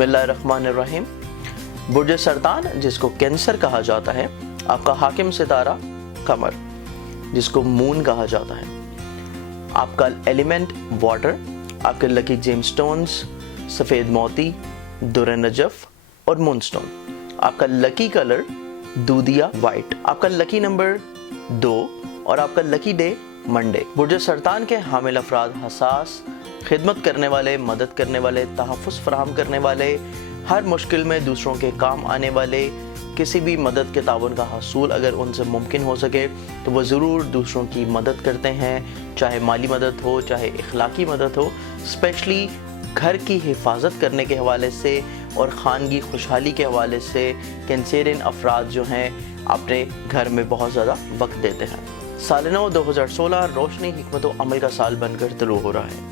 बिस्मिल्लाहिर्रहमानिर्रहीम। बुर्ज सरतान जिसको कैंसर कहा जाता है, आपका हाकिम सितारा कमर जिसको मून कहा जाता है, आपका एलिमेंट वाटर, आपके लकी जेमस्टोन्स सफ़ेद मोती, दुर नजफ और मूनस्टोन, आपका लकी कलर दूधिया वाइट, आपका लकी नंबर 2 और आपका लकी डे मंडे। बुर्ज सरतान के हामिल अफराद हसास, खिदमत करने वाले, मदद करने वाले, तहफ़्फ़ुज़ फराहम करने वाले, हर मुश्किल में दूसरों के काम आने वाले, किसी भी मदद के ताउन का हसूल अगर उनसे मुमकिन हो सके तो वो ज़रूर दूसरों की मदद करते हैं, चाहे माली मदद हो, चाहे इखलाकी मदद हो। स्पेशली घर की हिफाजत करने के हवाले से और ख़ानगी खुशहाली के हवाले से कैंसेरियन अफराद जो हैं अपने घर में बहुत ज़्यादा वक्त देते हैं। साल नौ 2016 रोशनी, हिकमत व अमल का साल बनकर तुलू हो रहा है।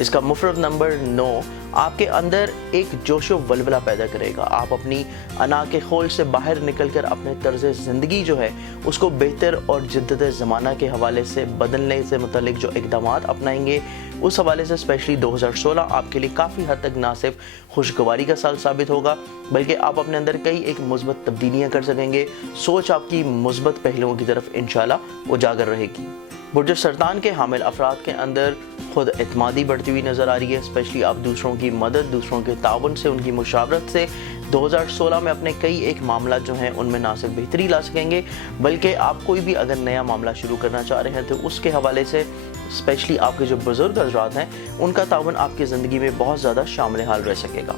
इसका मुफरद नंबर 9 आपके अंदर एक जोशो वलवला पैदा करेगा। आप अपनी अना के खोल से बाहर निकलकर अपने तर्ज ज़िंदगी जो है उसको बेहतर और जिद्दत ज़माना के हवाले से बदलने से मुतल्लिक जो इक़दामात अपनाएंगे, उस हवाले से स्पेशली 2016 आपके लिए काफ़ी हद तक ना सिर्फ खुशगवारी का साल साबित होगा, बल्कि आप अपने अंदर कई एक मुस्बत तब्दीलियाँ कर सकेंगे। सोच आपकी मुस्बत पहलुओं की तरफ इंशाल्लाह उजागर रहेगी। बुर्ज सरतान के हामिल अफराद के अंदर खुद एतमादी बढ़ती हुई नज़र आ रही है। स्पेशली आप दूसरों की मदद, दूसरों के ताउन से, उनकी मुशावरत से 2016 में अपने कई एक मामला जो हैं उनमें ना सिर्फ बेहतरी ला सकेंगे, बल्कि आप कोई भी अगर नया मामला शुरू करना चाह रहे हैं तो उसके हवाले से स्पेशली आपके जो बुज़ुर्ग हज़रात हैं उनका ताउन आपकी ज़िंदगी में बहुत ज़्यादा शामिल हाल रह सकेगा।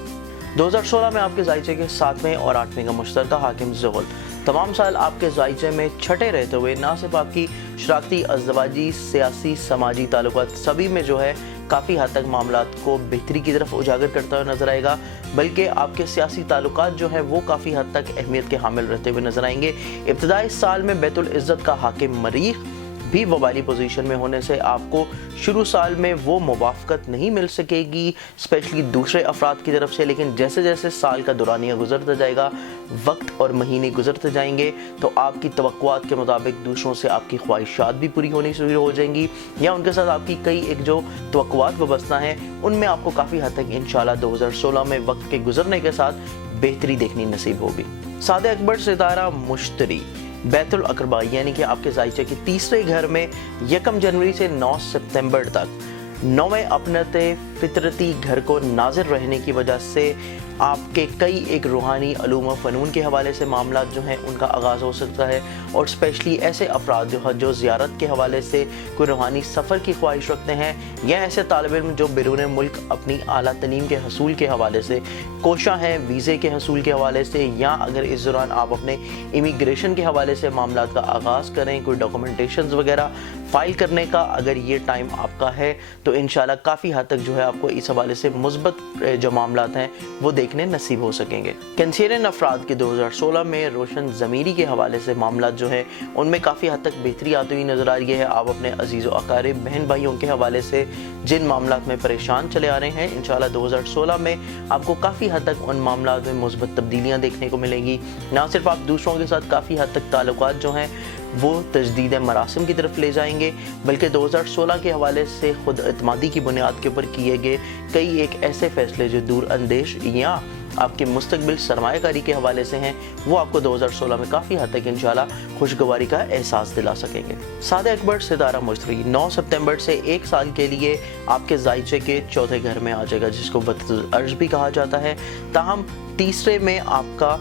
2016 में आपके ज़ाइचे के 7वें और 8वें का मुश्तरका हाकिम ज़ुहल तमाम साल आपके ज़ाइचे में छठे रहते हुए ना सिर्फ आपकी शराकती, अज़दवाजी, सियासी, समाजी ताल्लुकात सभी में जो है काफ़ी हद तक मामलात को बेहतरी की तरफ उजागर करता हुआ नजर आएगा, बल्कि आपके सियासी ताल्लुकात जो है वो काफ़ी हद तक अहमियत के हामिल रहते हुए नजर आएंगे। इब्तदाई साल में बैतुल इज़्ज़त का हाकिम मरीख भी वबाली पोजीशन में होने से आपको शुरू साल में वो मुवाफ़क़त नहीं मिल सकेगी, स्पेशली दूसरे अफराद की तरफ से। लेकिन जैसे जैसे साल का दौरानिया गुजरता जाएगा, वक्त और महीने गुजरते जाएंगे, तो आपकी तवक्कुआत के मुताबिक दूसरों से आपकी ख्वाहिशात भी पूरी होनी शुरू हो जाएंगी, या उनके साथ आपकी कई एक जो तवक्कुआत वाबस्ता हैं उनमें आपको काफ़ी हद तक इंशाल्लाह 2016 में वक्त के गुजरने के साथ बेहतरी देखनी नसीब होगी। सादे अकबर सितारा मुश्तरी बैतुल अकरबा यानी कि आपके ज़ाइचे के तीसरे घर में 1 जनवरी से 9 सितंबर तक 9वें अपनते फितरती घर को नाज़िर रहने की वजह से आपके कई एक रूहानी अलूम व फ़नून के हवाले से मामला जो हैं उनका आगाज़ हो सकता है। और स्पेशली ऐसे अफराद जो ज़ियारत के हवाले से कोई रूहानी सफ़र की ख्वाहिश रखते हैं, या ऐसे तालिब इल्म जो बैरून मुल्क अपनी आला तलीम के हसूल के हवाले से कोशा हैं, वीज़े के हसूल के हवाले से, या अगर इस दौरान आप अपने इमिग्रेशन के हवाले से मामला का आगाज़ करें, कोई डॉक्यूमेंटेशन वगैरह फ़ाइल करने का अगर ये टाइम आपका है तो इंशाल्लाह काफ़ी हद तक जो है आपको इस हवाले से मुस्बत जो मामला हैं वो देखने नसीब हो सकेंगे। कैंसेरियन अफराद के 2016 में रोशन ज़मीरी के हवाले से मामला जो है उनमें काफ़ी हद तक बेहतरी आती हुई नज़र आ रही है। आप अपने अजीज़ व अकारिब, बहन भाइयों के हवाले से जिन मामला में परेशान चले आ रहे हैं, इंशाल्लाह 2016 में आपको काफ़ी हद तक उन मामला में मुस्बत तब्दीलियाँ देखने को मिलेंगी। ना सिर्फ आप दूसरों के साथ काफ़ी हद तक ताल्लुकात जो हैं वो तजदीद मरासिम की तरफ ले जाएंगे, बल्कि 2016 के हवाले से खुद एतमादी की बुनियाद के ऊपर किए गए कई एक ऐसे फ़ैसले जो दूर अंदेश या आपके मुस्तकबिल सरमायाकारी के हवाले से हैं, वो आपको 2016 में काफ़ी हद तक इंशाल्लाह खुशगवारी का एहसास दिला सकेंगे। सादे अकबर सितारा मुश्तरी 9 सितंबर से 1 साल के लिए आपके ज़ाइचे के चौथे घर में आ जाएगा, जिसको वतुल अर्श भी कहा जाता है। ताहम तीसरे में आपका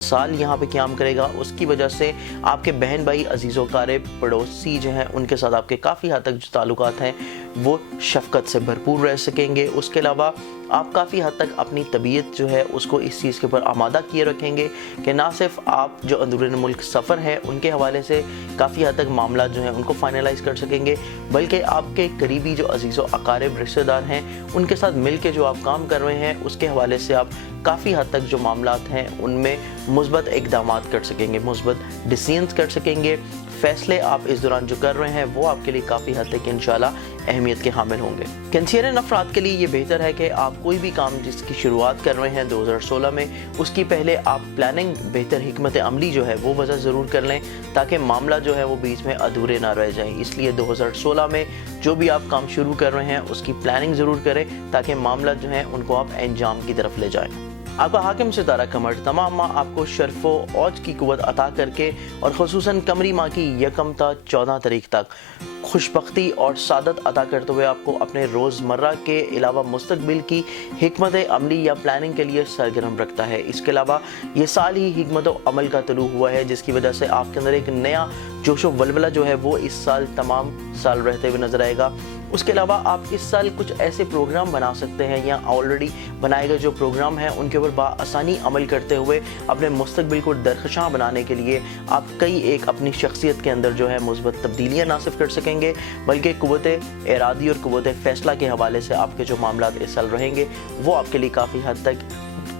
साल यहाँ पे क़याम करेगा, उसकी वजह से आपके बहन भाई, अजीज़ों क़ारिब, पड़ोसी जो हैं उनके साथ आपके काफ़ी हद तक जो ताल्लुकात हैं वो शफ़क़त से भरपूर रह सकेंगे। उसके अलावा आप काफ़ी हद तक अपनी तबीयत जो है उसको इस चीज़ के ऊपर आमादा किए रखेंगे कि ना सिर्फ आप जो अंदरूनी मुल्क सफ़र है उनके हवाले से काफ़ी हद तक मामला जो है उनको फाइनलाइज़ कर सकेंगे, बल्कि आपके करीबी जो अजीज़ व अकारिब रिश्तेदार हैं उनके साथ मिल के जो आप काम कर रहे हैं उसके हवाले से आप काफ़ी हद तक जो मामलात हैं उनमें मुस्बत इक़दामात कर सकेंगे, मुस्बत डिसीजंस कर सकेंगे। फ़ैसले आप इस दौरान जो कर रहे हैं वो आपके लिए काफ़ी हद तक इंशाल्लाह اہمیت کے حامل ہوں گے۔ کینسیرین افراد کے لیے یہ بہتر ہے کہ آپ کوئی بھی کام جس کی شروعات کر رہے ہیں 2016 میں، اس کی پہلے آپ پلاننگ، بہتر حکمت عملی جو ہے وہ وضع ضرور کر لیں، تاکہ معاملہ جو ہے وہ بیچ میں ادھورے نہ رہ جائیں۔ اس لیے 2016 میں جو بھی آپ کام شروع کر رہے ہیں اس کی پلاننگ ضرور کریں، تاکہ معاملہ جو ہے ان کو آپ انجام کی طرف لے جائیں۔ آپ کا حاکم ستارہ قمر تمام ماہ آپ کو شرف و عوج کی قوت عطا کر کے، اور خصوصاً قمری ماہ کی 1 تا 14 تاریخ تک خوشبختی اور سعادت عطا کرتے ہوئے آپ کو اپنے روزمرہ کے علاوہ مستقبل کی حکمت عملی یا پلاننگ کے لیے سرگرم رکھتا ہے۔ اس کے علاوہ یہ سال ہی حکمت و عمل کا طلوع ہوا ہے، جس کی وجہ سے آپ کے اندر ایک نیا جوش و ولولہ جو ہے وہ اس سال تمام سال رہتے ہوئے نظر آئے گا۔ اس کے علاوہ آپ اس سال کچھ ایسے پروگرام بنا سکتے ہیں، یا آلریڈی بنائے گئے جو پروگرام ہیں ان کے اوپر بآسانی عمل کرتے ہوئے اپنے مستقبل کو درخشاں بنانے کے لیے آپ کئی ایک اپنی شخصیت کے اندر جو ہے مثبت تبدیلیاں نہ صرف کر سکیں گے، بلکہ قوت ارادی اور قوت فیصلہ کے حوالے سے آپ کے جو معاملات اس سال رہیں گے وہ آپ کے لیے کافی حد تک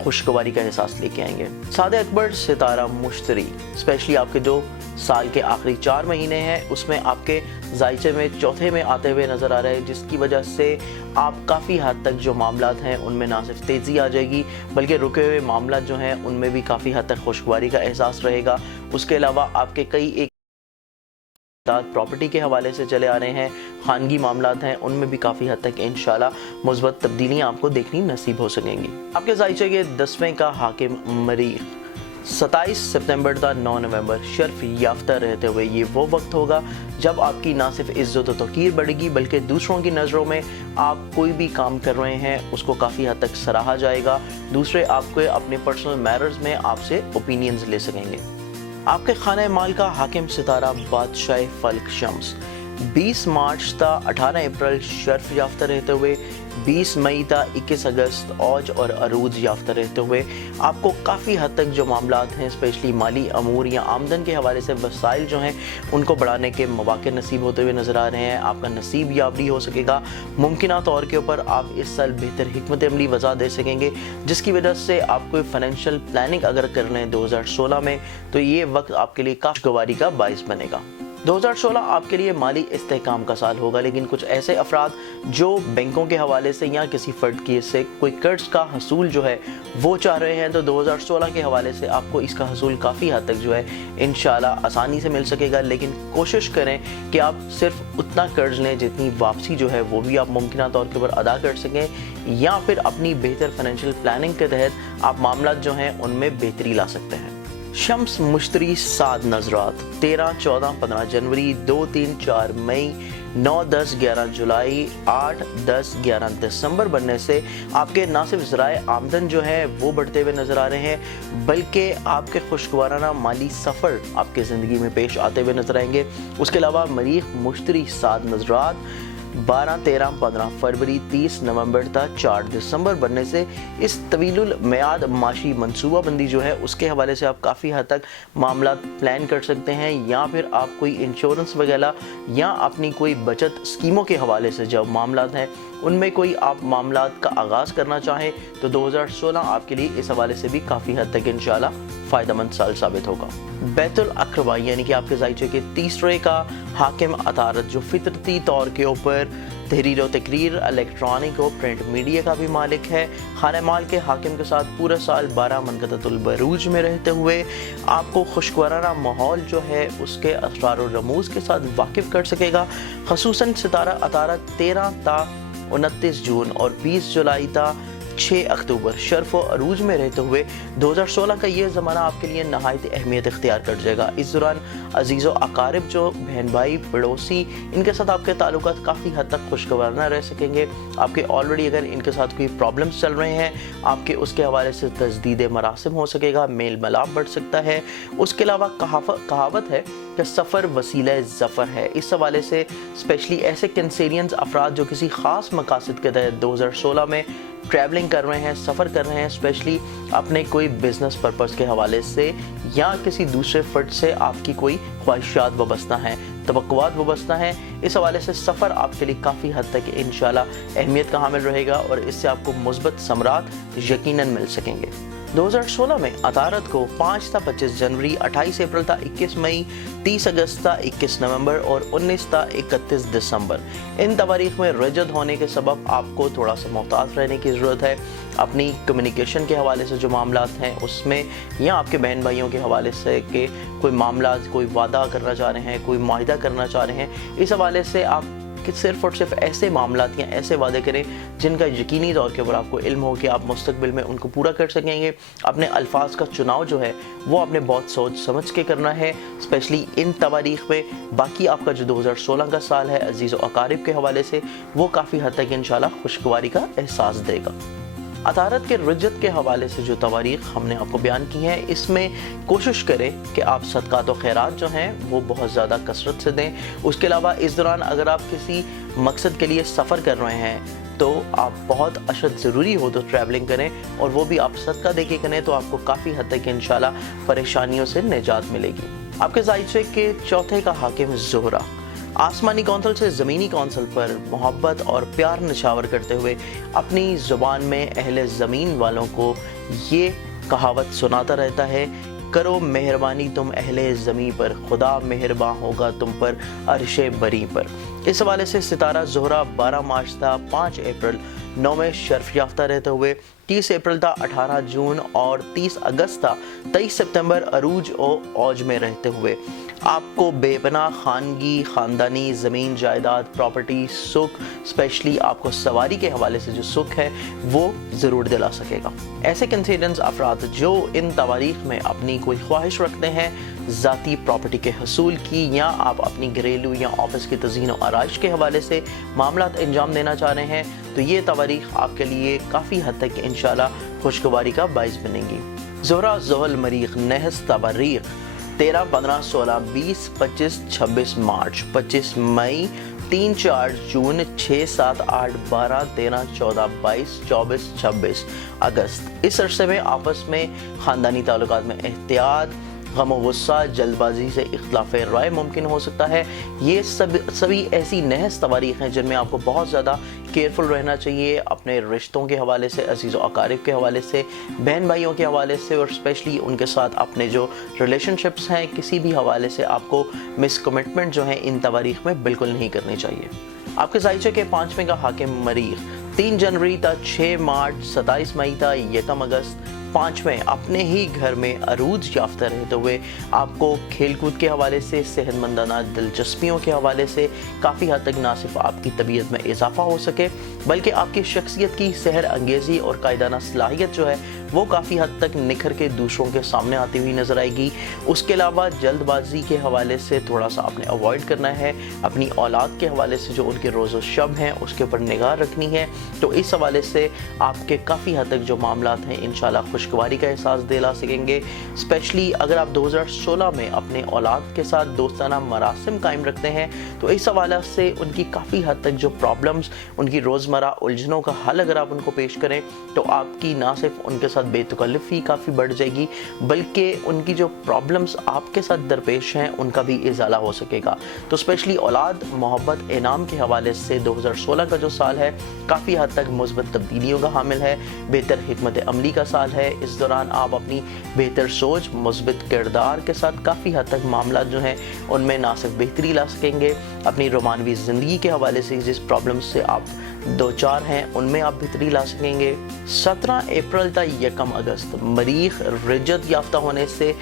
خوشگواری کا احساس لے کے آئیں گے۔ سعد اکبر ستارہ مشتری، اسپیشلی آپ کے جو سال کے آخری 4 مہینے ہیں اس میں آپ کے ذائچے میں چوتھے میں آتے ہوئے نظر آ رہے ہیں، جس کی وجہ سے آپ کافی حد تک جو معاملات ہیں ان میں نہ صرف تیزی آ جائے گی، بلکہ رکے ہوئے معاملات جو ہیں ان میں بھی کافی حد تک خوشگواری کا احساس رہے گا۔ اس کے علاوہ آپ کے کئی ایک پراپرٹی کے حوالے سے چلے آ رہے ہیں، خانگی معاملات ہیں، ان میں بھی کافی حد تک انشاءاللہ مثبت تبدیلیاں آپ کو دیکھنی نصیب ہو سکیں گی۔ آپ کے ذائچے کے 10ویں کا حاکم مریخ 27 ستمبر تا 9 نومبر شرف یافتہ رہتے ہوئے یہ وہ وقت ہوگا جب آپ کی نہ صرف عزت و توقیر بڑھے گی، بلکہ دوسروں کی نظروں میں آپ کوئی بھی کام کر رہے ہیں اس کو کافی حد تک سراہا جائے گا۔ دوسرے آپ کو اپنے پرسنل میٹرز میں آپ سے اوپینینز لے سکیں گے۔ آپ کے خانہ مال کا حاکم ستارہ بادشاہ فلک شمس 20 مارچ تا 18 اپریل شرف یافتہ رہتے ہوئے 20 مئی تا 21 اگست عوج اور عروج یافتہ رہتے ہوئے آپ کو کافی حد تک جو معاملات ہیں اسپیشلی مالی امور یا آمدن کے حوالے سے وسائل جو ہیں ان کو بڑھانے کے مواقع نصیب ہوتے ہوئے نظر آ رہے ہیں۔ آپ کا نصیب یابی ہو سکے گا، ممکنہ طور کے اوپر آپ اس سال بہتر حکمت عملی وضع دے سکیں گے، جس کی وجہ سے آپ کو فائنینشیل پلاننگ اگر کر لیں 2016 میں تو یہ وقت آپ کے لیے کافی خوشگواری کا باعث بنے گا۔ 2016 آپ کے لیے مالی استحکام کا سال ہوگا، لیکن کچھ ایسے افراد جو بینکوں کے حوالے سے یا کسی فرد کی سے کوئی قرض کا حصول جو ہے وہ چاہ رہے ہیں تو 2016 کے حوالے سے آپ کو اس کا حصول کافی حد تک جو ہے انشاءاللہ آسانی سے مل سکے گا، لیکن کوشش کریں کہ آپ صرف اتنا قرض لیں جتنی واپسی جو ہے وہ بھی آپ ممکنہ طور کے اوپر ادا کر سکیں، یا پھر اپنی بہتر فائنینشیل پلاننگ کے تحت آپ معاملات جو ہیں ان میں بہتری لا سکتے ہیں۔ شمس مشتری 7 نظرات 13، 14، 15 جنوری، 2، 3، 4 مئی، 9، 10، 11 جولائی، 8، 10، 11 دسمبر بننے سے آپ کے نہ صرف ذرائع آمدن جو ہے وہ بڑھتے ہوئے نظر آ رہے ہیں، بلکہ آپ کے خوشگوارانہ مالی سفر آپ کے زندگی میں پیش آتے ہوئے نظر آئیں گے۔ اس کے علاوہ مریخ مشتری 7 نظرات 12، 13، 15 فروری، 30 نومبر تا 4 دسمبر بننے سے اس طویل المیعاد معاشی منصوبہ بندی جو ہے اس کے حوالے سے آپ کافی حد تک معاملات پلان کر سکتے ہیں، یا پھر آپ کوئی انشورنس وغیرہ یا اپنی کوئی بچت اسکیموں کے حوالے سے جو معاملات ہیں ان میں کوئی آپ معاملات کا آغاز کرنا چاہیں تو 2016 آپ کے لیے اس حوالے سے بھی کافی حد تک انشاءاللہ فائدہ مند سال ثابت ہوگا۔ بیت الاقربہ یعنی کہ آپ کے ذائچے کے 30ویں کا حاکم عطارد جو فطرتی طور کے اوپر تحریر و تقریر، الیکٹرانک و پرنٹ میڈیا کا بھی مالک ہے، خانہ مال کے حاکم کے ساتھ پورا سال 12 منقطع البروج میں رہتے ہوئے آپ کو خوشگوارانہ ماحول جو ہے اس کے اسرار و رموز کے ساتھ واقف کر سکے گا۔ خصوصاً ستارہ عطارد 13 تا 29 جون اور 20 جولائی تا 6 اکتوبر شرف و عروج میں رہتے ہوئے 2016 کا یہ زمانہ آپ کے لیے نہایت اہمیت اختیار کر جائے گا۔ اس دوران عزیز و اقارب جو بہن بھائی پڑوسی ان کے ساتھ آپ کے تعلقات کافی حد تک خوشگوار رہ سکیں گے۔ آپ کے آلریڈی اگر ان کے ساتھ کوئی پرابلمس چل رہے ہیں آپ کے اس کے حوالے سے تجدید مراسم ہو سکے گا، میل ملاپ بڑھ سکتا ہے۔ اس کے علاوہ کہاوت ہے کہ سفر وسیلہ ظفر ہے، اس حوالے سے اسپیشلی ایسے کینسیرینز افراد جو کسی خاص مقاصد کے تحت 2016 میں ٹریولنگ کر رہے ہیں، سفر کر رہے ہیں، اسپیشلی اپنے کوئی بزنس پرپس کے حوالے سے یا کسی دوسرے فرد سے آپ کی کوئی خواہشات وابستہ ہیں، توقعات وابستہ ہیں، اس حوالے سے سفر آپ کے لیے کافی حد تک انشاءاللہ اہمیت کا حامل رہے گا اور اس سے آپ کو مثبت ثمرات یقیناً مل سکیں گے۔ 2016 में अतारत को 5 था 25 जनवरी, 28 अप्रैल था 21 मई, 30 अगस्त था 21 नवंबर और 19 था 31 दिसंबर। इन तारीख में रजत होने के सबब आपको थोड़ा सा मोहतात रहने की ज़रूरत है। अपनी कम्युनिकेशन के हवाले से जो मामलात हैं उसमें, या आपके बहन भाइयों के हवाले से कि कोई मामला, कोई वादा करना चाह रहे हैं, कोई मुआहिदा करना चाह रहे हैं, इस हवाले से आप कि सिर्फ़ और सिर्फ ऐसे मामलात या ऐसे वादे करें जिनका यकीनी तौर के ऊपर आपको इल्म हो कि आप मुस्तकबिल में उनको पूरा कर सकेंगे। अपने अल्फाज का चुनाव जो है वो आपने बहुत सोच समझ के करना है, स्पेशली इन तवारीख में। बाकी आपका जो 2016 का साल है अजीज़ व अकारिब के हवाले से, वो काफ़ी हद तक इंशाल्लाह खुशगवारी का एहसास देगा। अतारत के रजत के हवाले से जो तवारीख हमने आपको बयान की हैं, इसमें कोशिश करें कि आप सदक़ात व खैरात जो हैं वो बहुत ज़्यादा कसरत से दें। उसके अलावा इस दौरान अगर आप किसी मकसद के लिए सफ़र कर रहे हैं तो आप बहुत अशद ज़रूरी हो तो ट्रैवलिंग करें, और वो भी आप सदका दे के करें तो आपको काफ़ी हद तक इंशाल्लाह परेशानियों से निजात मिलेगी। आपके ज़ायचे के चौथे का हाकिम ज़ोहरा आसमानी कौंसल से ज़मीनी कौंसल पर मोहब्बत और प्यार निछावर करते हुए अपनी ज़ुबान में अहले ज़मीन वालों को ये कहावत सुनाता रहता है, करो मेहरबानी तुम अहले ज़मीं पर, खुदा मेहरबान होगा तुम पर अर्शे बरी पर। इस हवाले से सितारा ज़ोहरा 12 मार्च था 5 अप्रैल 9वें शर्फ याफ्ता रहते हुए, 30 अप्रैल था 18 जून और 30 अगस्त था 23 सितंबर अरूज और औज में रहते हुए आपको बेपनाह खानगी, ख़ानदानी, ज़मीन जायदाद, प्रॉपर्टी, सुख, स्पेशली आपको सवारी के हवाले से जो सुख है वो ज़रूर दिला सकेगा। ऐसे कंसीडेंस अफराद जो इन तवारीख में अपनी कोई ख्वाहिश रखते हैं ज़ाती प्रॉपर्टी के हसूल की, या आप अपनी घरेलू या ऑफिस की तज़ीन और आराइश के हवाले से मामलात अंजाम देना चाह रहे हैं, तो ये तवारीख आपके लिए काफ़ी हद तक इंशाल्लाह खुशगवारी का बाइस बनेंगी। ज़ोहरा, ज़ुहल, मरीख, नहस, तवारीख 13, 15, 16, 20, 25, 26 मार्च, 25 मई, 3, 4 जून, 6, 7, 8, 12, 13, 14, 22, 24, 26 अगस्त। इस अरसे में आपस में ख़ानदानी ताल्लुकात में एहतियात, गम व गुस्सा, जल्दबाजी से इख्तिलाफ राय मुमकिन हो सकता है। ये सभी ऐसी नहस तवारीख हैं जिनमें आपको बहुत ज़्यादा केयरफुल रहना चाहिए अपने रिश्तों के हवाले से, अजीज़ व अकारिब के हवाले से, बहन भाइयों के हवाले से, और स्पेशली उनके साथ अपने जो रिलेशनशिप्स हैं किसी भी हवाले से आपको मिसकमिटमेंट जो है इन तवारीख में बिल्कुल नहीं करनी चाहिए। आपके ज़ायचे के 5वें का हाकिम मरीख 3 जनवरी था 6 मार्च, 27 मई था 1 अगस्त। 5वें अपने ही घर में अरूज याफ्ता रहते हुए आपको खेलकूद के हवाले से, सेहतमंदाना दिलचस्पियों के हवाले से काफ़ी हद तक ना सिर्फ आपकी तबीयत में इजाफा हो सके बल्कि आपकी शख्सियत की सहर अंगेज़ी और कायदाना सलाहियत जो है वो काफ़ी हद तक निखर के दूसरों के सामने आती हुई नज़र आएगी। उसके अलावा जल्दबाजी के हवाले से थोड़ा सा आपने अवॉइड करना है। अपनी औलाद के हवाले से जो उनके रोज़ो शब हैं उसके ऊपर निगाह रखनी है। तो इस हवाले से आपके काफ़ी हद तक जो मामलात हैं इंशाल्लाह खुशगवारी का एहसास दिला सकेंगे। स्पेशली अगर आप 2016 में अपने औलाद के साथ दोस्ताना मरासिम कायम रखते हैं तो इस हवाले से उनकी काफ़ी हद तक जो प्रॉब्लम्स, उनकी रोज़मर्रा उलझनों का हल अगर आप उनको पेश करें तो आपकी ना सिर्फ उनके साथ बेतकल्लुफ़ी काफ़ी बढ़ जाएगी बल्कि उनकी जो प्रॉब्लम्स आपके साथ दरपेश हैं उनका भी इजाला हो सकेगा। तो स्पेशली औलाद, मोहब्बत, इनाम के हवाले से 2016 का जो साल है काफ़ी हद तक मुस्बत तब्दीलियों का हामिल है। बेहतर हिकमत अमली का साल है। इस दौरान आप अपनी बेहतर सोच, मुस्बत किरदार के साथ काफ़ी हद तक मामला जो हैं उनमें ना सिर्फ बेहतरी ला सकेंगे, अपनी रोमानवी ज़िंदगी के हवाले से जिस प्रॉब्लम से आप दो चार हैं उनमें आप बेहतरी ला सकेंगे। 17 अप्रैल तक 1 अगस्त मरीख रजत याफ्ता होने से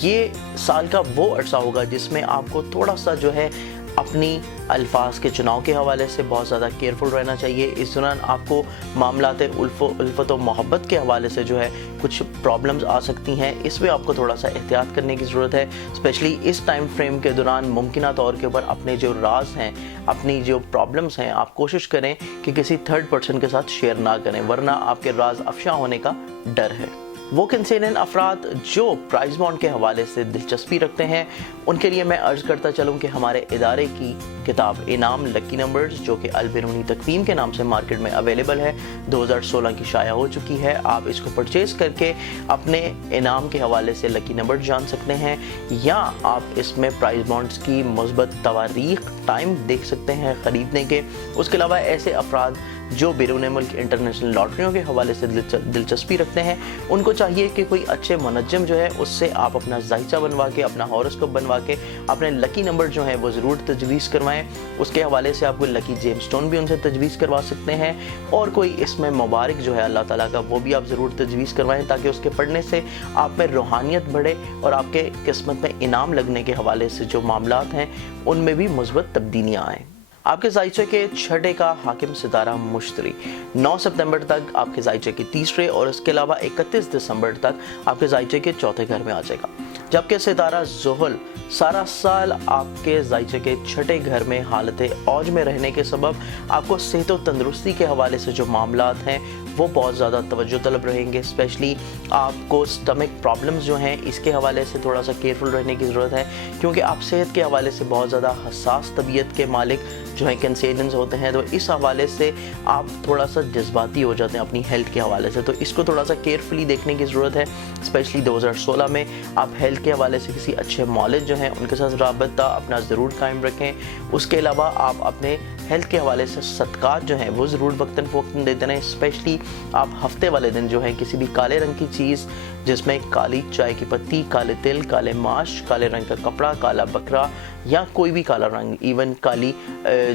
ये साल का वो अरसा होगा जिसमें आपको थोड़ा सा जो है अपनी अल्फाज के चुनाव के हवाले से बहुत ज़्यादा केयरफुल रहना चाहिए। इस दौरान आपको मामलात उल्फत और मोहब्बत के हवाले से जो है कुछ प्रॉब्लम्स आ सकती हैं, इसमें आपको थोड़ा सा एहतियात करने की ज़रूरत है। स्पेशली इस टाइम फ्रेम के दौरान मुमकिन तौर के ऊपर अपने जो राज हैं, अपनी जो प्रॉब्लम्स हैं, आप कोशिश करें कि किसी थर्ड पर्सन के साथ शेयर ना करें वरना आपके राज अफशा होने का डर है। वो कंसर्न अफराद जो प्राइज बॉन्ड के हवाले से दिलचस्पी रखते हैं उनके लिए मैं अर्ज़ करता चलूँ कि हमारे इदारे की किताब इनाम लकी नंबर्स जो कि अलबिरूनी तकवीम के नाम से मार्केट में अवेलेबल है, 2016 की शाया हो चुकी है। आप इसको परचेज़ करके अपने इनाम के हवाले से लकी नंबर जान सकते हैं या आप इसमें प्राइज बॉन्ड्स की मुस्बत तवारीख टाइम देख सकते हैं ख़रीदने के। उसके अलावा ऐसे अफराद جو بیرون ملک انٹرنیشنل لاٹریوں کے حوالے سے دلچسپی رکھتے ہیں ان کو چاہیے کہ کوئی اچھے منجم جو ہے اس سے آپ اپنا ذائچہ بنوا کے، اپنا ہاروسکوپ بنوا کے اپنے لکی نمبر جو ہیں وہ ضرور تجویز کروائیں۔ اس کے حوالے سے آپ کو لکی جیم سٹون بھی ان سے تجویز کروا سکتے ہیں، اور کوئی اس میں مبارک جو ہے اللہ تعالیٰ کا وہ بھی آپ ضرور تجویز کروائیں، تاکہ اس کے پڑھنے سے آپ میں روحانیت بڑھے اور آپ کے قسمت میں انعام لگنے کے حوالے سے جو معاملات ہیں ان میں بھی مثبت تبدیلیاں آئیں۔ آپ کے ذائچے کے چھٹے کا حاکم ستارہ مشتری 9 سپتمبر تک آپ کے ذائچے کے تیسرے اور اس کے علاوہ 31 دسمبر تک آپ کے ذائچے کے چوتھے گھر میں آ جائے گا، جبکہ ستارہ زحل سارا سال آپ کے ذائچے کے چھٹے گھر میں حالت اوج میں رہنے کے سبب آپ کو صحت و تندرستی کے حوالے سے جو معاملات ہیں وہ بہت زیادہ توجہ طلب رہیں گے۔ اسپیشلی آپ کو سٹمک پرابلمز جو ہیں اس کے حوالے سے تھوڑا سا کیئرفل رہنے کی ضرورت ہے، کیونکہ آپ صحت کے حوالے سے بہت زیادہ حساس طبیعت کے مالک جو ہیں کنسیڈنز ہوتے ہیں، تو اس حوالے سے آپ تھوڑا سا جذباتی ہو جاتے ہیں اپنی ہیلتھ کے حوالے سے، تو اس کو تھوڑا سا کیئرفلی دیکھنے کی ضرورت ہے۔ اسپیشلی 2016 میں آپ ہیلتھ کے حوالے سے کسی اچھے مالج جو ہیں ان کے ساتھ رابطہ اپنا ضرور قائم رکھیں۔ اس کے علاوہ آپ اپنے ہیلتھ کے حوالے سے صدقات جو ہیں وہ ضرور وقتاً فوقتاً دیتے رہیں۔ اسپیشلی آپ ہفتے والے دن جو ہیں کسی بھی کالے رنگ کی چیز، جس میں کالی چائے کی پتی، کالے تل، کالے ماش، کالے رنگ کا کپڑا، کالا بکرا یا کوئی بھی کالا رنگ، ایون کالی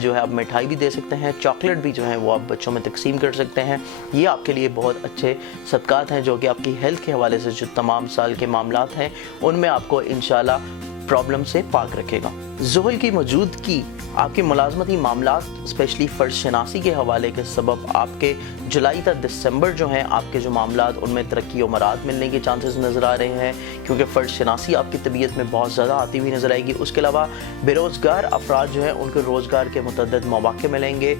جو ہے آپ مٹھائی بھی دے سکتے ہیں، چاکلیٹ بھی جو ہے وہ آپ بچوں میں تقسیم کر سکتے ہیں۔ یہ آپ کے لیے بہت اچھے صدقات ہیں جو کہ آپ کی ہیلتھ کے حوالے سے جو تمام سال کے معاملات ہیں ان میں آپ کو انشاءاللہ پرابلم سے پاک رکھے گا۔ زحل کی موجودگی آپ کے ملازمتی معاملات، اسپیشلی فرض شناسی کے حوالے کے سبب آپ کے جولائی تا دسمبر جو ہیں آپ کے جو معاملات ان میں ترقی و مراد ملنے کے چانسز نظر آ رہے ہیں، کیونکہ فرض شناسی آپ کی طبیعت میں بہت زیادہ آتی ہوئی نظر آئے گی۔ اس کے علاوہ بے روزگار افراد جو ہیں ان کو روزگار کے متعدد مواقع ملیں گے،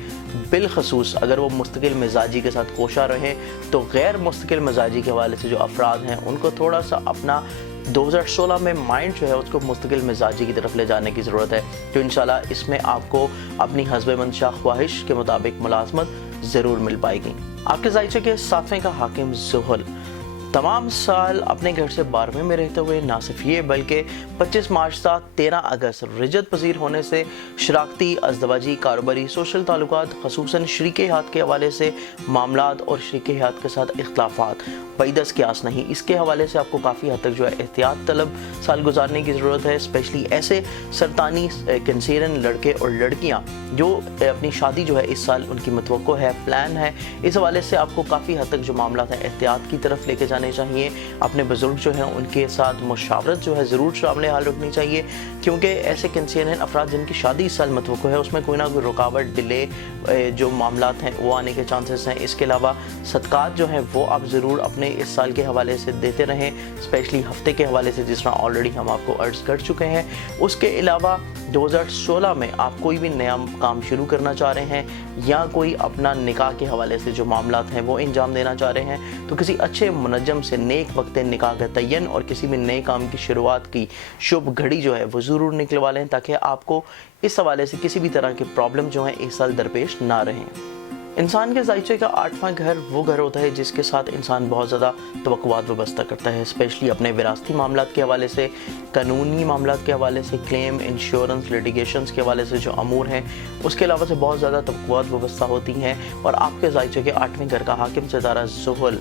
بالخصوص اگر وہ مستقل مزاجی کے ساتھ کوشاں رہیں، تو غیر مستقل مزاجی کے حوالے سے جو افراد ہیں ان کو تھوڑا سا اپنا 2016 میں مائنڈ جو ہے اس کو مستقل مزاجی کی طرف لے جانے کی ضرورت ہے، تو انشاءاللہ اس میں آپ کو اپنی حسب منشا خواہش کے مطابق ملازمت ضرور مل پائے گی۔ آپ کے ذائچے کے 7ویں کا حاکم زحل تمام سال اپنے گھر سے 12ویں میں رہتے ہوئے نہ صرف یہ بلکہ 25 مارچ تا 13 اگست رجت پذیر ہونے سے شراکتی، ازدواجی، کاروباری، سوشل تعلقات، خصوصاً شریک حیات کے حوالے سے معاملات اور شریک حیات کے ساتھ اختلافات بعیدس قیاس نہیں، اس کے حوالے سے آپ کو کافی حد تک جو ہے احتیاط طلب سال گزارنے کی ضرورت ہے۔ اسپیشلی ایسے سرطانی کنسیرن لڑکے اور لڑکیاں جو اپنی شادی جو ہے اس سال ان کی متوقع ہے، پلان ہے، اس حوالے سے آپ کو کافی حد تک جو معاملات ہیں احتیاط کی طرف لے کے جانے چاہیے۔ اپنے بزرگ جو ہیں ان کے ساتھ مشاورت جو ہے ضرور شامل حال رکھنی چاہیے، کیونکہ ایسے کنسیرن افراد جن کی شادی اس سال متوقع ہے اس میں کوئی نہ کوئی رکاوٹ، ڈیلے جو معاملات ہیں وہ آنے کے چانسز ہیں۔ اس کے علاوہ صدقات جو ہیں وہ آپ ضرور اپنے اس سال کے حوالے سے دیتے رہیں، اسپیشلی ہفتے کے حوالے سے جس طرح آلریڈی ہم آپ کو عرض کر چکے ہیں۔ اس کے علاوہ 2016 میں آپ کوئی بھی نیا کام شروع کرنا چاہ رہے ہیں یا کوئی اپنا نکاح کے حوالے سے جو معاملات ہیں وہ انجام دینا چاہ رہے ہیں، تو کسی اچھے منجم سے نیک وقت نکاح کا تعین اور کسی بھی نئے کام کی شروعات کی شبھ گھڑی جو ہے وہ ضرور نکلوا لیں، تاکہ آپ کو اس حوالے سے کسی بھی طرح کے پرابلم جو ہیں اس سال درپیش نہ رہیں۔ انسان کے ذائچے کا 8واں گھر وہ گھر ہوتا ہے جس کے ساتھ انسان بہت زیادہ توقعات وابستہ کرتا ہے، اسپیشلی اپنے وراثتی معاملات کے حوالے سے، قانونی معاملات کے حوالے سے، کلیم، انشورنس، لیٹیگیشنز کے حوالے سے جو امور ہیں اس کے علاوہ سے بہت زیادہ توقعات وابستہ ہوتی ہیں۔ اور آپ کے ذائچے کے 8ویں گھر کا حاکم ستارہ زحل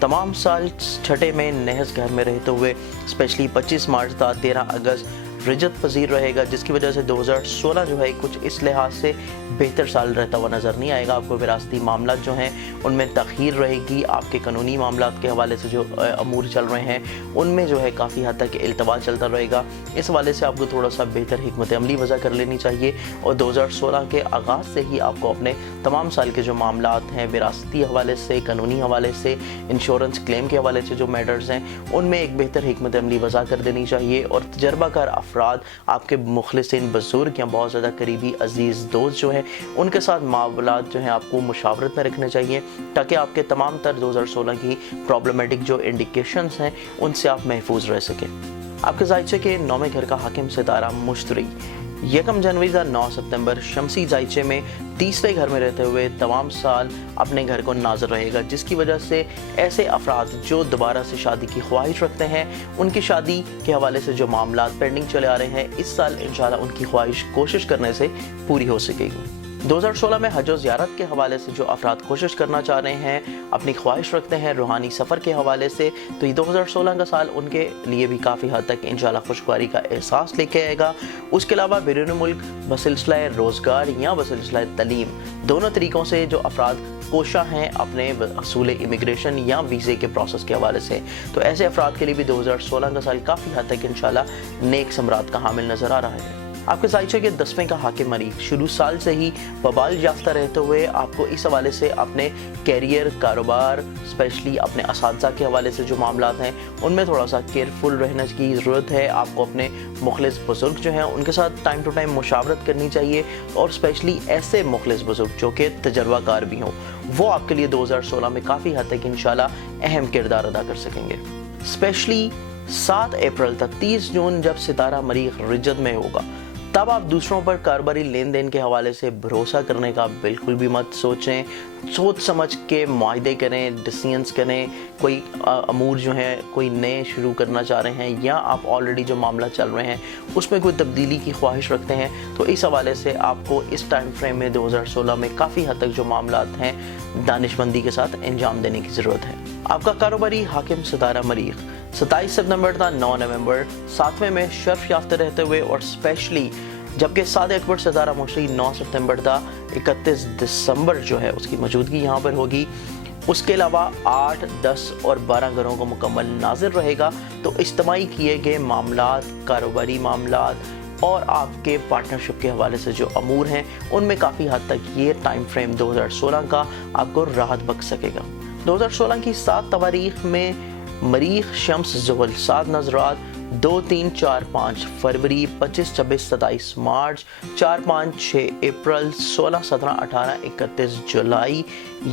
تمام سال چھٹے میں نحس گھر میں رہتے ہوئے اسپیشلی 25 مارچ تا 13 اگست رجت پذیر رہے گا، جس کی وجہ سے 2016 جو ہے کچھ اس لحاظ سے بہتر سال رہتا ہوا نظر نہیں آئے گا۔ آپ کو وراثتی معاملات جو ہیں ان میں تاخیر رہے گی، آپ کے قانونی معاملات کے حوالے سے جو امور چل رہے ہیں ان میں جو ہے کافی حد تک التوا چلتا رہے گا۔ اس حوالے سے آپ کو تھوڑا سا بہتر حکمت عملی وضع کر لینی چاہیے، اور 2016 کے آغاز سے ہی آپ کو اپنے تمام سال کے جو معاملات ہیں وراثتی حوالے سے، قانونی حوالے سے، انشورنس کلیم کے حوالے سے جو میٹرز ہیں ان میں ایک بہتر حکمت عملی وضع کر دینی چاہیے، اور تجربہ کار افراد، آپ کے مخلصین بزرگ یا بہت زیادہ قریبی عزیز دوست جو ہیں ان کے ساتھ معاملات جو ہیں آپ کو مشاورت میں رکھنے چاہیے، تاکہ آپ کے تمام تر 2016 کی پرابلمٹک جو انڈیکیشنز ہیں ان سے آپ محفوظ رہ سکیں۔ آپ کے ذائچے کے 9ویں گھر کا حاکم ستارہ مشتری 1 جنوری تا 9 ستمبر شمسی ذائچے میں تیسرے گھر میں رہتے ہوئے تمام سال اپنے گھر کو ناظر رہے گا، جس کی وجہ سے ایسے افراد جو دوبارہ سے شادی کی خواہش رکھتے ہیں، ان کی شادی کے حوالے سے جو معاملات پینڈنگ چلے آ رہے ہیں، اس سال انشاءاللہ ان کی خواہش کوشش کرنے سے پوری ہو سکے گی۔ 2016 में हज और ज़ियारत के हवाले से जो अफराद कोशिश करना चाह रहे हैं, अपनी ख्वाहिश रखते हैं रूहानी सफ़र के हवाले से, तो ये 2016 का साल उनके लिए भी काफ़ी हद तक इंशाल्लाह खुशगवारी का एहसास लेके आएगा। उसके अलावा बैरून मुल्क बसिलसिला रोज़गार या बसिलसिला तलीम, दोनों तरीक़ों से जो अफराद कोशा हैं अपने हसूल इमिग्रेशन या वीज़े के प्रोसेस के हवाले से, तो ऐसे अफराद के लिए भी 2016 का साल काफ़ी हद तक इंशाल्लाह नेक समरात का हामिल नज़र आ रहा है। आपके साइचे के 10वें का हाकिम मरीख शुरू साल से ही बबाल याफ्ता रहते हुए आपको इस हवाले से अपने कैरियर, कारोबार, स्पेशली अपने असातिज़ा के हवाले से जो मामलात हैं उनमें थोड़ा सा केयरफुल रहने की ज़रूरत है। आपको अपने मुखलिस बुज़ुर्ग जो हैं उनके साथ टाइम टू टाइम मुशावरत करनी चाहिए, और स्पेशली ऐसे मुखलिस बुज़ुर्ग जो कि तजर्बाकार भी हों, वो आपके लिए 2016 में काफ़ी हद तक इंशाल्लाह अहम किरदार अदा कर सकेंगे। स्पेशली 7 अप्रैल तक 30 जून जब सितारा मरीख रिजत में होगा, तब आप दूसरों पर कारोबारी लेन देन के हवाले से भरोसा करने का बिल्कुल भी मत सोचें। सोच समझ के मुआहदे करें, डिसीजंस करें। कोई अमूर जो है कोई नए शुरू करना चाह रहे हैं या आप ऑलरेडी जो मामला चल रहे हैं उसमें कोई तब्दीली की ख्वाहिश रखते हैं, तो इस हवाले से आपको इस टाइम फ्रेम में 2016 में काफ़ी हद तक जो मामलात हैं दानिशमंदी के साथ अंजाम देने की ज़रूरत है। आपका कारोबारी हाकिम सितारा मरीख 27 सितंबर था 9 नवंबर 7वें में शर्फ याफ्ता रहते हुए, और स्पेशली जबकि सादे अकबर सितारा मुश्री 9 सितंबर था 31 दिसंबर जो है उसकी मौजूदगी यहाँ पर होगी। उसके अलावा 8, 10 और 12 घरों को मुकम्मल नाजिर रहेगा। तो इज्तिमाई किए गए मामलात, कारोबारी मामलात और आपके पार्टनरशिप के हवाले से जो अमूर हैं उनमें काफ़ी हद तक ये टाइम फ्रेम 2016 का आपको राहत बख्श सकेगा। 2016 की 7 तवारीख में मरीख शम्स ज़ुहल 7 नज़रात 2, 3, 4, 5 फरवरी, 25, 26, 27 मार्च, 4, 5, 6 अप्रैल, 16, 17, 18, 31 जुलाई,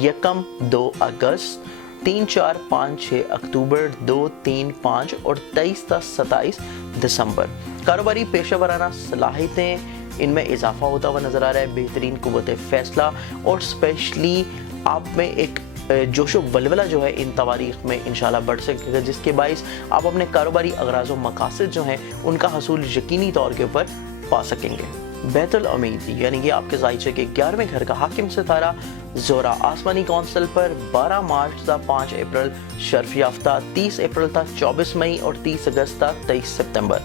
1, 2 अगस्त, 3, 4, 5, 6 अक्टूबर, 2, 3, 5 और 23 तक 27 दिसंबर। कारोबारी पेशेवराना सलाहियतें इनमें इजाफा होता हुआ नज़र आ रहा है। बेहतरीन कुव्वत फैसला और स्पेशली आप में एक जोशो वलवला जो है इन तवारीख में इंशाल्लाह बढ़ सकेगा, जिसके बाइस आप अपने कारोबारी अगराज़ व मकासद जो हैं उनका हसूल यकीनी तौर के ऊपर पा सकेंगे। बैतुल उम्मीद यानी कि आपके ज़ाइचे के 11वें घर का हाकिम सितारा ज़ोरा आसमानी कौंसल पर 12 मार्च था 5 अप्रैल शर्फ याफ्ता, 30 अप्रैल था 24 मई और 30 अगस्त था 23 सितंबर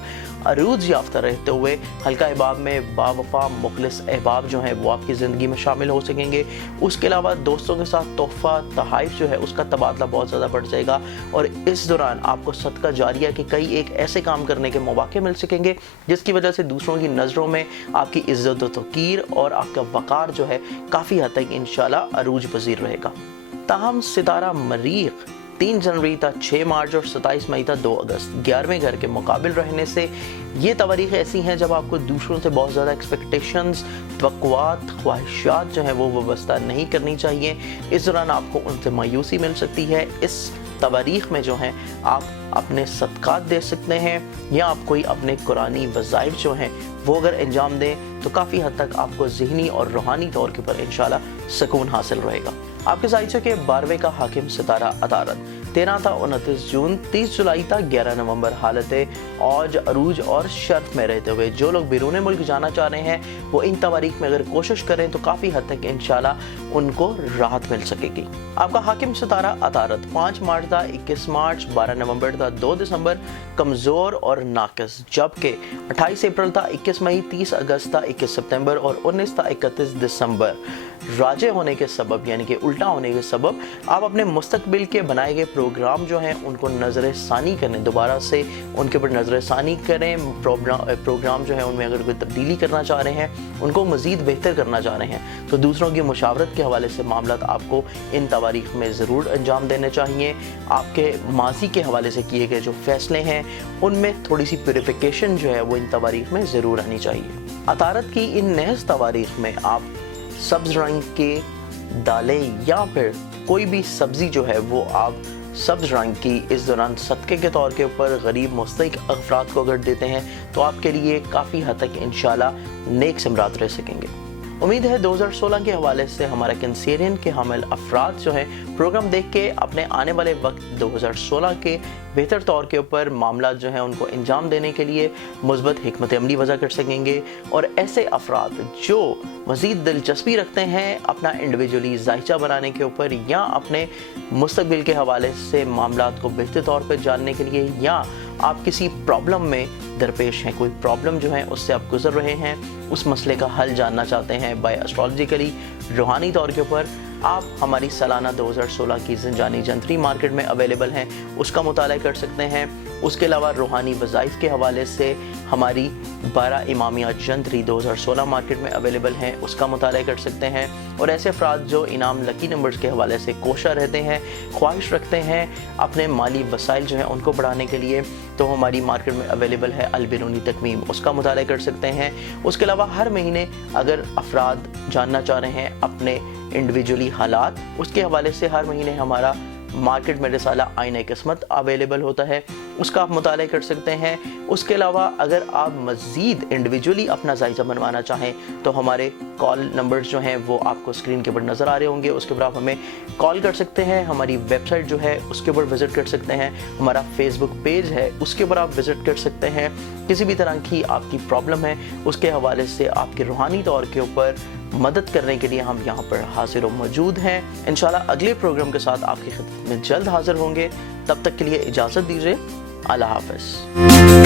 अरूज याफ्ता रहते हुए हल्का अहबाब में बावफा मुखलिस अहबाब जो हैं वो आपकी ज़िंदगी में शामिल हो सकेंगे। उसके अलावा दोस्तों के साथ तोहफ़ा तहाइफ जो है उसका तबादला बहुत ज़्यादा बढ़ जाएगा, और इस दौरान आपको सदका जारिया के कई एक ऐसे काम करने के मौके मिल सकेंगे जिसकी वजह से दूसरों की नज़रों में आपकी इज़्ज़त व तौक़ीर और आपका वक़ार जो है काफ़ी हद तक इंशाल्लाह अरूज पज़ीर रहेगा। ताहम सितारा मरीख 3 जनवरी था 6 मार्च और 27 मई था 2 अगस्त 11वें घर के मुकाबिल रहने से ये तवारीख ऐसी हैं जब आपको दूसरों से बहुत ज़्यादा एक्सपेक्टेशंस, तवक्कुआत, ख्वाहिशात जो हैं वो वाबस्ता नहीं करनी चाहिए। इस दौरान आपको उनसे मायूसी मिल सकती है। इस तवारीख में जो हैं आप अपने सदक़ात दे सकते हैं या आप कोई अपने कुरानी वज़ाइफ जो हैं वो अगर अंजाम दें तो काफ़ी हद तक आपको ज़हनी और रूहानी तौर के ऊपर इंशाल्लाह सुकून हासिल रहेगा। आपके ज़ाइचे के 12वें का हाकिम सितारा अतारत 13 था 29 जून, 30 जुलाई था 11 नवंबर हालत औज, अरूज और शर्फ में रहते हुए जो लोग बैरून मुल्क जाना चाह रहे हैं वो इन तवारीख में अगर कोशिश करें तो काफ़ी हद तक इंशाल्लाह उनको राहत मिल सकेगी। आपका हाकिम सितारा अतारत 5 मार्च था 21 मार्च, 12 नवंबर था 2 दिसंबर कमज़ोर और नाक़िस, जबकि 28 अप्रैल था 21 मई, 30 अगस्त था 21 सितंबर और 19 था 31 दिसंबर। राजे होने के सबब यानी कि उल्टा होने के सबब आप अपने मुस्तकबिल के बनाए गए प्रोग्राम जो हैं उनको नज़र सानी करें, दोबारा से उनके ऊपर नज़र सानी करें। प्रोग्राम जो है उनमें अगर कोई तब्दीली करना चाह रहे हैं, उनको मज़ीद बेहतर करना चाह रहे हैं, तो दूसरों की मुशावरत के हवाले से मामला आपको इन तवारीख में ज़रूर अंजाम देने चाहिए। आपके माजी के हवाले से किए गए जो फ़ैसले हैं उनमें थोड़ी सी प्यूरिफिकेशन जो है वो इन तवारीख में ज़रूर आनी चाहिए। अतारत की इन नहज तवारीख में आप सब्ज़ रंग के दालें या फिर कोई भी सब्ज़ी जो है वो आप सब्ज़ रंग की इस दौरान सदक़े के तौर के ऊपर गरीब मुस्तहिक़ अफ़राद को अगर देते हैं तो आपके लिए काफ़ी हद तक इंशाल्लाह नेक समरात रह सकेंगे। امید ہے 2016 کے حوالے سے ہمارا کینسیرین کے حامل افراد جو ہیں پروگرام دیکھ کے اپنے آنے والے وقت 2016 کے بہتر طور کے اوپر معاملات جو ہیں ان کو انجام دینے کے لیے مثبت حکمت عملی وضع کر سکیں گے، اور ایسے افراد جو مزید دلچسپی رکھتے ہیں اپنا انڈیویجولی ذائچہ بنانے کے اوپر یا اپنے مستقبل کے حوالے سے معاملات کو بہتر طور پہ جاننے کے لیے، یا آپ کسی پرابلم میں درپیش ہیں، کوئی پرابلم جو ہے اس سے آپ گزر رہے ہیں، اس مسئلے کا حل جاننا چاہتے ہیں بائی اسٹرالوجیکلی، روحانی طور کے اوپر، آپ ہماری سالانہ 2016 کی زنجانی جنتری مارکیٹ میں اویلیبل ہیں، اس کا مطالعہ کر سکتے ہیں۔ اس کے علاوہ روحانی وظائف کے حوالے سے ہماری 12 امامیہ جنتری 2016 مارکیٹ میں اویلیبل ہیں، اس کا مطالعہ کر سکتے ہیں۔ اور ایسے افراد جو انعام لکی نمبرز کے حوالے سے کوشاں رہتے ہیں، خواہش رکھتے ہیں اپنے مالی وسائل جو ہیں ان کو بڑھانے کے لیے، تو ہماری مارکیٹ میں اویلیبل ہے البیرونی تکمیم، اس کا مطالعہ کر سکتے ہیں۔ اس کے علاوہ ہر مہینے اگر افراد جاننا چاہ رہے ہیں اپنے انڈیویجولی حالات، اس کے حوالے سے ہر مہینے ہمارا مارکیٹ میں رسالہ آئینہ قسمت اویلیبل ہوتا ہے، اس کا آپ مطالعہ کر سکتے ہیں۔ اس کے علاوہ اگر آپ مزید انڈیویجولی اپنا ذائچہ بنوانا چاہیں تو ہمارے کال نمبرز جو ہیں وہ آپ کو اسکرین کے اوپر نظر آ رہے ہوں گے، اس کے اوپر آپ ہمیں کال کر سکتے ہیں۔ ہماری ویب سائٹ جو ہے اس کے اوپر وزٹ کر سکتے ہیں، ہمارا فیس بک پیج ہے اس کے اوپر آپ وزٹ کر سکتے ہیں۔ کسی بھی طرح کی آپ کی پرابلم ہے اس کے حوالے سے آپ کے روحانی طور کے اوپر مدد کرنے کے لیے ہم یہاں پر حاضر و موجود ہیں۔ انشاءاللہ اگلے پروگرام کے ساتھ آپ کی خدمت میں جلد حاضر ہوں گے، تب تک کے لیے اجازت دیجیے، اللہ حافظ۔